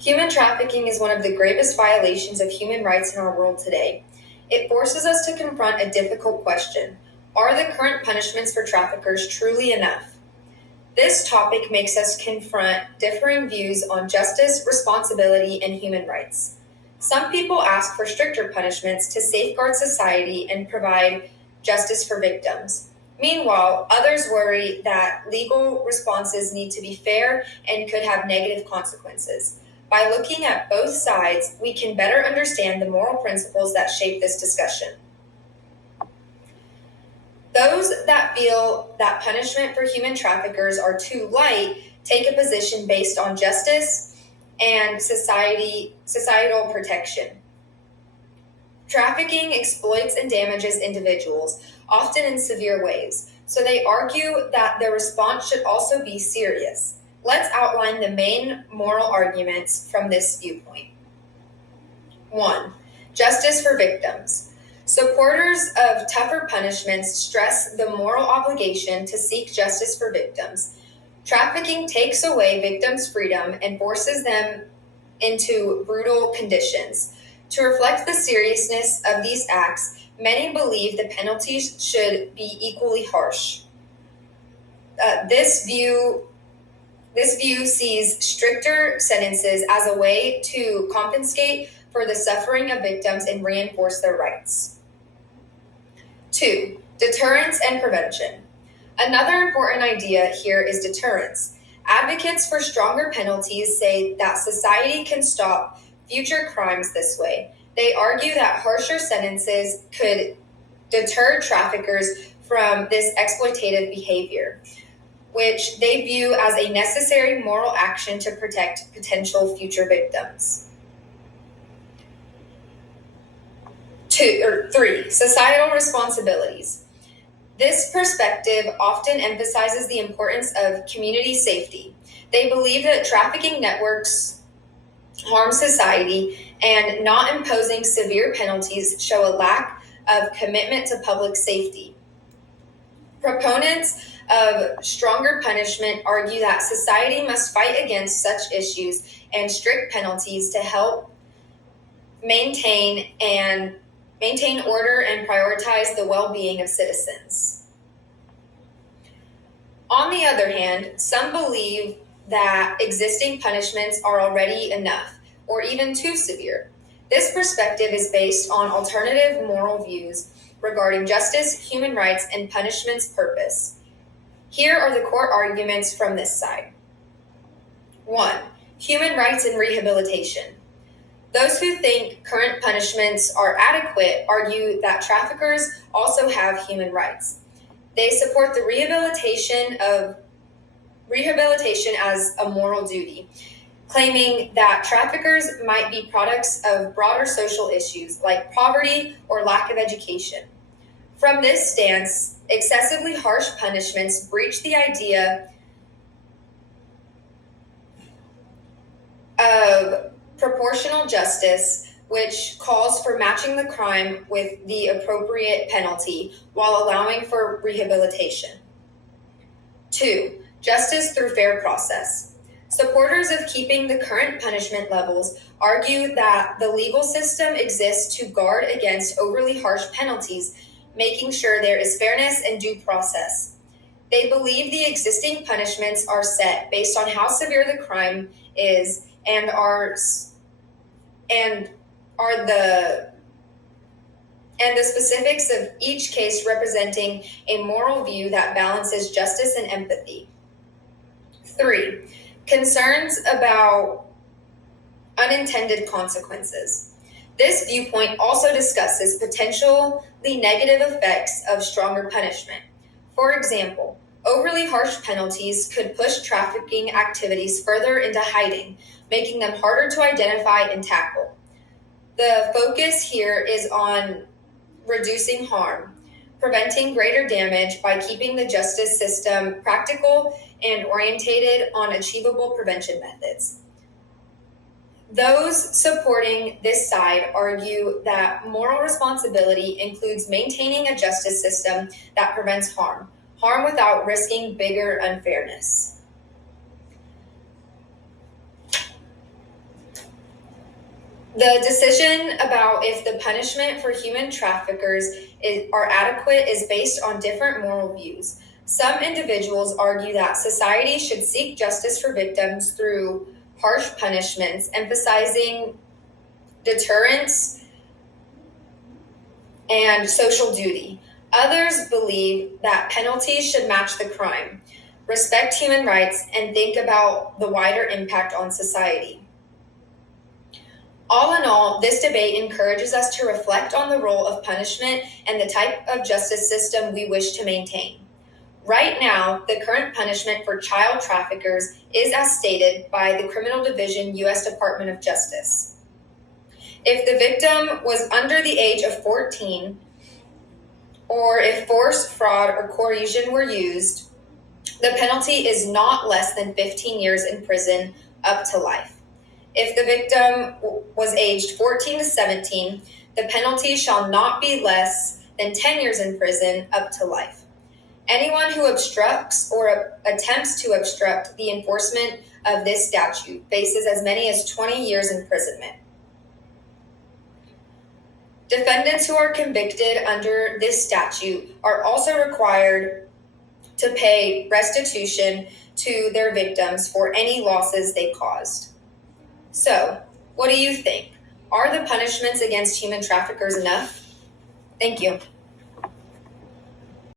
Human trafficking is one of the gravest violations of human rights in our world today. It forces us to confront a difficult question. Are the current punishments for traffickers truly enough? This topic makes us confront differing views on justice, responsibility, and human rights. Some people ask for stricter punishments to safeguard society and provide justice for victims. Meanwhile, others worry that legal responses need to be fair and could have negative consequences. By looking at both sides, we can better understand the moral principles that shape this discussion. Those that feel that punishment for human traffickers are too light take a position based on justice and societal protection. Trafficking exploits and damages individuals, often in severe ways, so they argue that the response should also be serious. Let's outline the main moral arguments from this viewpoint. 1. Justice for victims. Supporters of tougher punishments stress the moral obligation to seek justice for victims. Trafficking takes away victims' freedom and forces them into brutal conditions. To reflect the seriousness of these acts, many believe the penalties should be equally harsh. This view sees stricter sentences as a way to compensate for the suffering of victims and reinforce their rights. 2. Deterrence and prevention. Another important idea here is deterrence. Advocates for stronger penalties say that society can stop future crimes this way. They argue that harsher sentences could deter traffickers from this exploitative behavior, which they view as a necessary moral action to protect potential future victims. 3. Societal responsibilities. This perspective often emphasizes the importance of community safety. They believe that trafficking networks harm society, and not imposing severe penalties show a lack of commitment to public safety. Proponents of stronger punishment argue that society must fight against such issues and strict penalties to help maintain order and prioritize the well-being of citizens. On the other hand, some believe that existing punishments are already enough, or even too severe. This perspective is based on alternative moral views regarding justice, human rights, and punishment's purpose. Here are the core arguments from this side. 1. Human rights and rehabilitation. Those who think current punishments are adequate argue that traffickers also have human rights. They support the rehabilitation as a moral duty, claiming that traffickers might be products of broader social issues like poverty or lack of education. From this stance, excessively harsh punishments breach the idea of proportional justice, which calls for matching the crime with the appropriate penalty while allowing for rehabilitation. 2. Justice through fair process. Supporters of keeping the current punishment levels argue that the legal system exists to guard against overly harsh penalties, making sure there is fairness and due process. They believe the existing punishments are set based on how severe the crime is and the specifics of each case representing a moral view that balances justice and empathy. 3. Concerns about unintended consequences. This viewpoint also discusses potentially negative effects of stronger punishment. For example, overly harsh penalties could push trafficking activities further into hiding, making them harder to identify and tackle. The focus here is on reducing harm, preventing greater damage by keeping the justice system practical and orientated on achievable prevention methods. Those supporting this side argue that moral responsibility includes maintaining a justice system that prevents harm without risking bigger unfairness. The decision about if the punishment for human traffickers are adequate is based on different moral views. Some individuals argue that society should seek justice for victims through harsh punishments, emphasizing deterrence and social duty. Others believe that penalties should match the crime, respect human rights, and think about the wider impact on society. All in all, this debate encourages us to reflect on the role of punishment and the type of justice system we wish to maintain. Right now, the current punishment for child traffickers is as stated by the Criminal Division, U.S. Department of Justice. If the victim was under the age of 14, or if force, fraud, or coercion were used, the penalty is not less than 15 years in prison up to life. If the victim was aged 14 to 17, the penalty shall not be less than 10 years in prison up to life. Anyone who obstructs or attempts to obstruct the enforcement of this statute faces as many as 20 years imprisonment. Defendants who are convicted under this statute are also required to pay restitution to their victims for any losses they caused. So, what do you think? Are the punishments against human traffickers enough? Thank you.